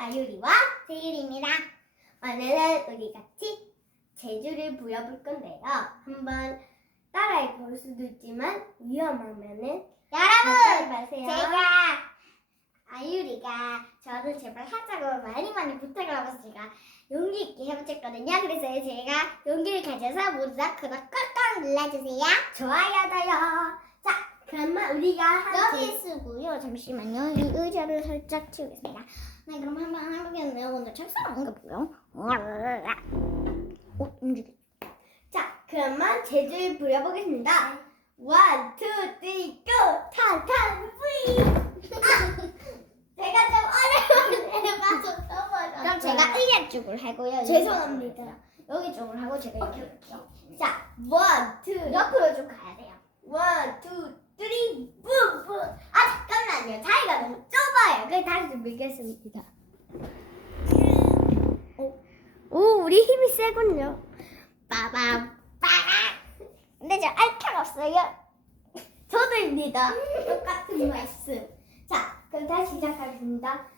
아유리와 세율입니다. 오늘은 우리 같이 제주를 부려볼 건데요. 한번 따라해 볼 수도 있지만 위험하면은 여러분. 제가 아유리가 저를 제발 하자고 많이 많이 부탁을 하면서 제가 용기 있게 해보셨거든요. 그래서 제가 용기를 가져서 모두 다 구독 꾹꾹 눌러주세요. 좋아요도요. 자, 그러면 우리가 한 여기 쓰고요. 잠시만요. 이 의자를 살짝 치우겠습니다. 네, 그럼 한 번 해보겠네요. 먼저 책상 옮겨 보요. 어, 움직여. 자, 그러면 제주를 부려보겠습니다. 원, 투, 쓰리, 고! 탄탄 뿌이! 아! 제가 좀 어려운 해봐서 넘어졌어요. 그럼 제가 의자 쪽을 하고요. 죄송합니다. 여기 쪽을 하고 제가 이렇게 할게요. 자, 원, 투, 옆으로 좀 가야 돼요. 원, 투, 쓰리, 뿜뿜. 아, 잠깐만요. 자리가 너무 좁 그래서 다시 좀 밀겠습니다. 오, 오, 우리 힘이 세군요. 빠밤, 빠밤. 근데 저 알타가 없어요. 저도입니다. 똑같은 말씀. 자, 그럼 다시 시작하겠습니다.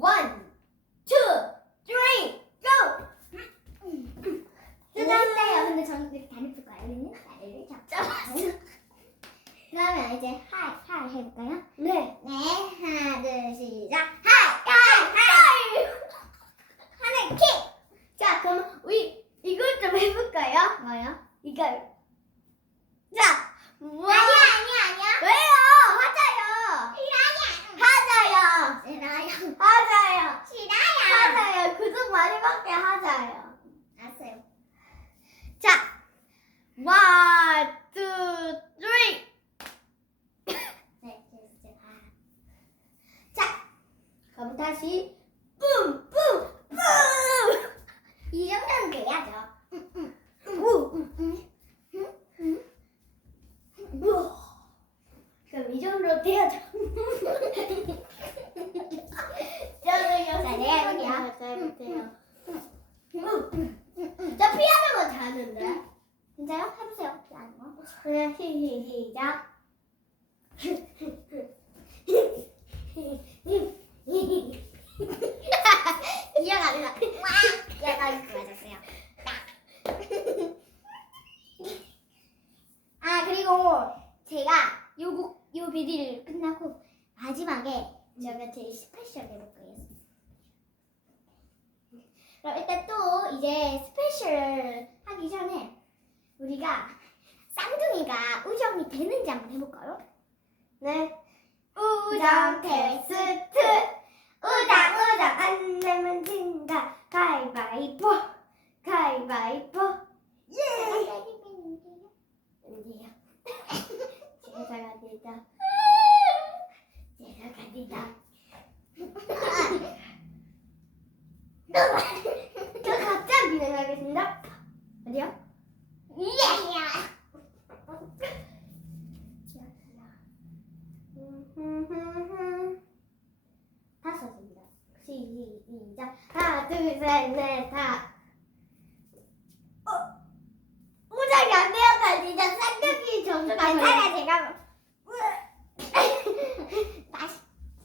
원, 투, 쓰리, 고! 뜯었어요. 근데 저는 이렇게 다리 풀까요? 여기는 다리를 잡자. 그러면 이제 하이, 하이 해볼까요? 네. 네, 하나, 둘, 시작. 하이, 하이, 하이! 하나, 킥! 자, 그럼 우리 이걸 좀 해볼까요? 뭐요? 이걸. 자, 뭐? 아니야, 아니야, 아니야. 왜요? 하자요. 싫어요. 하자요. 싫어요. 하자요. 싫어요. 하자요. 구독 많이 받게 하자요. 알았어요. 자, 원, 투, 쓰리. 네, 됐어요. 자, 다시 뿜, 뿜, 뿜. 이 정도는 돼야죠. 음, 음. 우, 음, 음. 음, 음. 우. 그럼 이 정도 돼야죠. 저는 자, 내가 해볼게요. 자, 해볼게요. 저 피아노 먼저 하는데. 진짜요? 해보세요, 피아노. 네, 시, 시작. 이어갑니다. 와! 이어가기 맞았어요. 아, 그리고 제가 요곡, 요 비디를 끝나고 마지막에 제가 제일 스페셜 해볼 거예요. 그럼 일단 또 이제 스페셜 하기 전에 우리가 쌍둥이가 우정이 되는지 한번 해볼까요? 네. 우정 테스트 우정 우정 안 내면 가위바위보 가위바위보 예! 안돼요 제가 갑니다 제가 갑니다 저 각자 진행하겠습니다 어디요? 예! 다섯입니다. 시작. 하나, 둘, 셋, 넷, 다. 어, 우정이 안 되었다. 진짜 쌍둥이 점수가 괜찮아, 제가. 다시.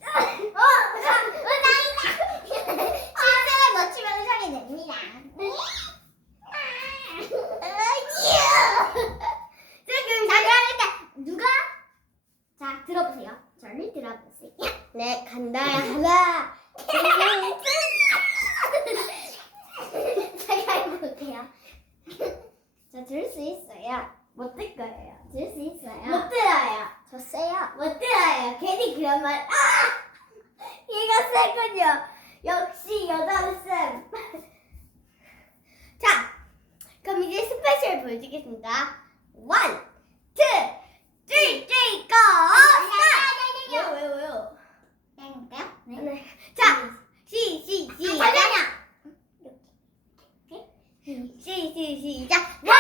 어, 우정, 우정이다. 실수를 놓치면 우정이 됩니다. 지금 자, 그럼 일단 누가? 자, 들어보세요. 저를 들어보세요. 네, 간다. 하나. 제가 해볼게요. 저 들 수 있어요. 못 들 거예요. 들 수 있어요. 못 들어요. 저 세요. 못 들어요. 괜히 그런 말. 아! 얘가 세군요. 역시 여자는 쌤. 자, 그럼 이제 스페셜 보여주겠습니다. 원, 투, 쓰리, 쓰리, 고! 왜요, 왜요, 왜요? 해볼까요? 네. 자, 시, 시, 시작. 시, 시, 시작. 원,